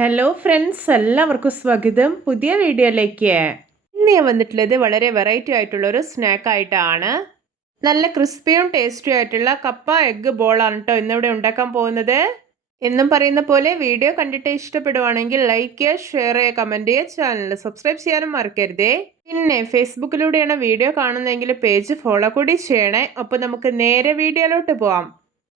Hello friends, എല്ലാവർക്കും സ്വാഗതം പുതിയ വീഡിയോയിലേക്ക്. ഇന്ന് ഞാൻ വന്നിട്ടുള്ളത് വളരെ വെറൈറ്റി ആയിട്ടുള്ള ഒരു സ്നാക്ക് ആയിട്ടാണ്. നല്ല ക്രിസ്പിയും ടേസ്റ്റിയും ആയിട്ടുള്ള കപ്പ എഗ്ഗ് ബോളാണ് കേട്ടോ ഇന്നിവിടെ ഉണ്ടാക്കാൻ പോകുന്നത്. എന്നും പറയുന്ന പോലെ വീഡിയോ കണ്ടിട്ട് ഇഷ്ടപ്പെടുവാണെങ്കിൽ ലൈക്ക് ചെയ്യുക, ഷെയർ ചെയ്യുക, കമൻറ്റ് ചെയ്യുക, ചാനൽ സബ്സ്ക്രൈബ് ചെയ്യാനും മറക്കരുതേ. പിന്നെ ഫേസ്ബുക്കിലൂടെയാണ് വീഡിയോ കാണുന്നതെങ്കിൽ പേജ് ഫോളോ കൂടി ചെയ്യണേ. അപ്പോൾ നമുക്ക് നേരെ വീഡിയോയിലോട്ട് പോവാം.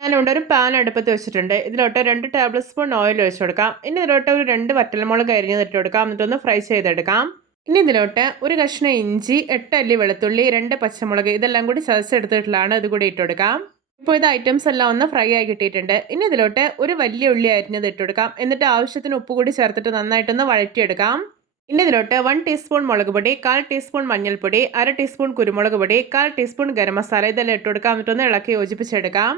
ഞാനിവിടെ ഒരു പാൻ അടുപ്പത്ത് വെച്ചിട്ടുണ്ട്. ഇതിലോട്ട് 2 ടേബിൾ സ്പൂൺ ഓയിൽ ഒഴിച്ചു കൊടുക്കാം. ഇനി ഇതിലോട്ട് ഒരു 2 വറ്റൽമുളക് അരിഞ്ഞിട്ട് കൊടുക്കാം. എന്നിട്ടൊന്ന് ഫ്രൈ ചെയ്തെടുക്കാം. ഇനി ഇതിലോട്ട് ഒരു കഷ്ണം ഇഞ്ചി, 8 അല്ലി വെളുത്തുള്ളി, 2 പച്ചമുളക് ഇതെല്ലാം കൂടി ചതച്ചെടുത്തിട്ടുള്ളതാണ്. ഇത് കൂടി ഇട്ട് കൊടുക്കാം. ഇപ്പോൾ ഇത് ഐറ്റംസ് എല്ലാം ഒന്ന് ഫ്രൈ ആയി കിട്ടിയിട്ടുണ്ട്. ഇനി ഇതിലോട്ട് ഒരു വലിയ ഉള്ളി അരിഞ്ഞത് ഇട്ട് കൊടുക്കാം. എന്നിട്ട് ആവശ്യത്തിന് ഉപ്പ് കൂടി ചേർത്തിട്ട് നന്നായിട്ടൊന്ന് വഴറ്റിയെടുക്കാം. ഇനി ഇതിലോട്ട് 1 ടീസ്പൂൺ മുളക് പൊടി, 1/4 ടീസ്പൂൺ മഞ്ഞൾപ്പൊടി, 1/2 ടീസ്പൂൺ കുരുമുളക് പൊടി, 1/4 ടീസ്പൂൺ ഗരം മസാല ഇതെല്ലാം ഇട്ട് കൊടുക്കാം. എന്നിട്ടൊന്ന് ഇളക്കി യോജിപ്പിച്ചെടുക്കാം.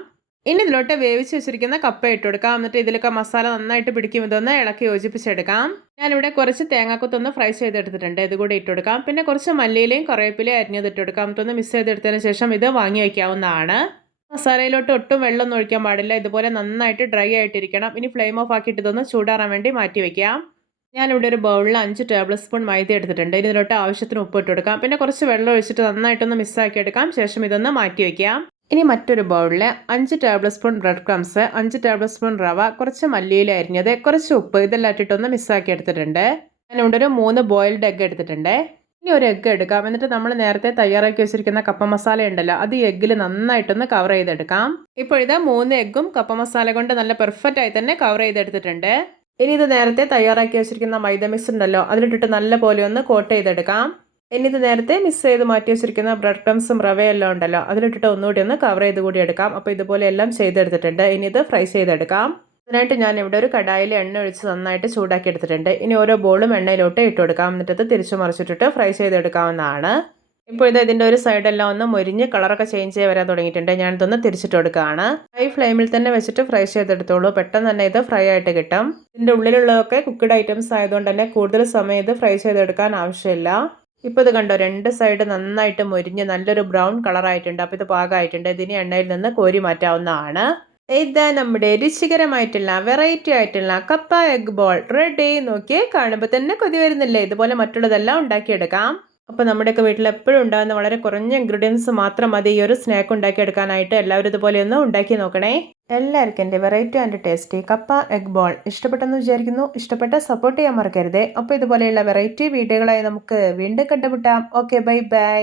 ഇനി ഇതിലോട്ട് വേവിച്ച് വെച്ചിരിക്കുന്ന കപ്പ ഇട്ട് കൊടുക്കാം. എന്നിട്ട് ഇതിലൊക്കെ മസാല നന്നായിട്ട് പിടിക്കും. ഇതൊന്ന് ഇളക്കി യോജിപ്പിച്ചെടുക്കാം. ഞാനിവിടെ കുറച്ച് തേങ്ങാക്കൊത്തൊന്ന് ഫ്രൈ ചെയ്തെടുത്തിട്ടുണ്ട്. ഇത് കൂടി ഇട്ട് കൊടുക്കാം. പിന്നെ കുറച്ച് മല്ലിയിലയും കറിവേപ്പിലയും അരിഞ്ഞത് ഇട്ട് കൊടുക്കാം. എന്നിട്ടൊന്ന് മിക്സ് ചെയ്തെടുത്തതിന് ശേഷം ഇത് വാങ്ങി വയ്ക്കാവുന്നതാണ്. മസാലയിലോട്ട് ഒട്ടും വെള്ളമൊന്നും ഒഴിക്കാൻ പാടില്ല. ഇതുപോലെ നന്നായിട്ട് ഡ്രൈ ആയിട്ടിരിക്കണം. ഇനി ഫ്ലെയിം ഓഫ് ആക്കിയിട്ട് ഇതൊന്ന് ചൂടാറാൻ വേണ്ടി മാറ്റി വയ്ക്കാം. ഞാനിവിടെ ഒരു ബൗളിൽ 5 ടേബിൾ സ്പൂൺ മൈദ എടുത്തിട്ടുണ്ട്. ഇതിലോട്ട് ആവശ്യത്തിന് ഉപ്പ് ഇട്ട് കൊടുക്കാം. പിന്നെ കുറച്ച് വെള്ളം ഒഴിച്ചിട്ട് നന്നായിട്ടൊന്ന് മിക്സാക്കി എടുക്കാം. ശേഷം ഇതൊന്ന് മാറ്റി വയ്ക്കാം. ഇനി മറ്റൊരു ബൗളിൽ 5 table spoon bread crumbs, 5 table spoon റവ, കുറച്ച് മല്ലിയില അരിഞ്ഞത്, കുറച്ച് ഉപ്പ് ഇതെല്ലാം ഇട്ടിട്ടൊന്ന് മിക്സാക്കി എടുത്തിട്ടുണ്ട്. ഞാനിവിടെ ഒരു 3 ബോയിൽഡ് എഗ്ഗ് എടുത്തിട്ടുണ്ട്. ഇനി ഒരു എഗ്ഗ് എടുക്കാം. എന്നിട്ട് നമ്മൾ നേരത്തെ തയ്യാറാക്കി വെച്ചിരിക്കുന്ന കപ്പ മസാല ഉണ്ടല്ലോ, അത് ഈ എഗ്ഗിൽ നന്നായിട്ടൊന്ന് കവർ ചെയ്തെടുക്കാം. ഇപ്പോൾ ഇത് 3 എഗ്ഗും കപ്പ മസാല കൊണ്ട് നല്ല പെർഫെക്റ്റ് ആയി തന്നെ കവർ ചെയ്തെടുത്തിട്ടുണ്ട്. ഇനി ഇത് നേരത്തെ തയ്യാറാക്കി വെച്ചിരിക്കുന്ന മൈദ മിക്സ് ഉണ്ടല്ലോ, അതിലിട്ടിട്ട് നല്ല പോലെ ഒന്ന് കോട്ട് ചെയ്തെടുക്കാം. ഇനി ഇത് നേരത്തെ മിക്സ് ചെയ്ത് മാറ്റി വെച്ചിരിക്കുന്ന ബ്രെഡ് ക്രംസും റവയെല്ലാം ഉണ്ടല്ലോ, അതിലിട്ടിട്ട് ഒന്നുകൂടി ഒന്ന് കവർ ചെയ്ത് കൂടി എടുക്കാം. അപ്പോൾ ഇതുപോലെ എല്ലാം ചെയ്തെടുത്തിട്ടുണ്ട്. ഇനി ഇത് ഫ്രൈ ചെയ്തെടുക്കാം. അതിനായിട്ട് ഞാൻ ഇവിടെ ഒരു കടായിൽ എണ്ണ ഒഴിച്ച് നന്നായിട്ട് ചൂടാക്കി എടുത്തിട്ടുണ്ട്. ഇനി ഓരോ ബോളും എണ്ണയിലോട്ട് ഇട്ട് കൊടുക്കാം. എന്നിട്ട് ഇത് തിരിച്ചു മറിച്ചിട്ടിട്ട് ഫ്രൈ ചെയ്തെടുക്കാവുന്നതാണ്. ഇപ്പോൾ ഇത് ഇതിൻ്റെ ഒരു സൈഡെല്ലാം ഒന്ന് മൊരിഞ്ഞ് കളറൊക്കെ ചേഞ്ച് ചെയ്ത് വരാൻ തുടങ്ങിയിട്ടുണ്ട്. ഞാനിതൊന്ന് തിരിച്ചിട്ട് കൊടുക്കുകയാണ്. ഹൈ ഫ്ലെയിമിൽ തന്നെ വെച്ചിട്ട് ഫ്രൈ ചെയ്തെടുത്തോളൂ. പെട്ടെന്ന് തന്നെ ഇത് ഫ്രൈ ആയിട്ട് കിട്ടും. ഇതിൻ്റെ ഉള്ളിലുള്ളതൊക്കെ കുക്ക്ഡ് ഐറ്റംസ് ആയതുകൊണ്ട് തന്നെ കൂടുതൽ സമയം ഇത് ഫ്രൈ ചെയ്തെടുക്കാൻ ആവശ്യമില്ല. ഇപ്പോൾ ഇത് കണ്ടോ, 2 സൈഡ് നന്നായിട്ട് മൊരിഞ്ഞ് നല്ലൊരു ബ്രൗൺ കളറായിട്ടുണ്ട്. അപ്പോൾ ഇത് പാകമായിട്ടുണ്ട്. ഇതിന് എണ്ണയിൽ നിന്ന് കോരി മാറ്റാവുന്നതാണ്. ഇത് നമ്മുടെ രുചികരമായിട്ടുള്ള വെറൈറ്റി ആയിട്ടുള്ള കപ്പ എഗ് ബോൾ റെഡി. നോക്കിയേ, കാണുമ്പോൾ തന്നെ കൊതി വരുന്നില്ലേ? ഇതുപോലെ മറ്റുള്ളതെല്ലാം ഉണ്ടാക്കിയെടുക്കാം. അപ്പോൾ നമ്മുടെയൊക്കെ വീട്ടിൽ എപ്പോഴും ഉണ്ടാകുന്ന വളരെ കുറഞ്ഞ ഇൻഗ്രീഡിയൻസ് മാത്രം മതി ഈ ഒരു സ്നാക്ക് ഉണ്ടാക്കിയെടുക്കാനായിട്ട്. എല്ലാവരും ഇതുപോലെ ഒന്ന് ഉണ്ടാക്കി നോക്കണേ. എല്ലാവർക്കും എൻ്റെ വെറൈറ്റി ആൻഡ് ടേസ്റ്റി കപ്പ എഗ് ബോൾ ഇഷ്ടപ്പെട്ടെന്ന് വിചാരിക്കുന്നു. ഇഷ്ടപ്പെട്ട സപ്പോർട്ട് ചെയ്യാൻ മറക്കരുതേ. അപ്പോൾ ഇതുപോലെയുള്ള വെറൈറ്റി വീഡിയോകളായി നമുക്ക് വീണ്ടും കണ്ടുമുട്ടാം. Okay, bye bye.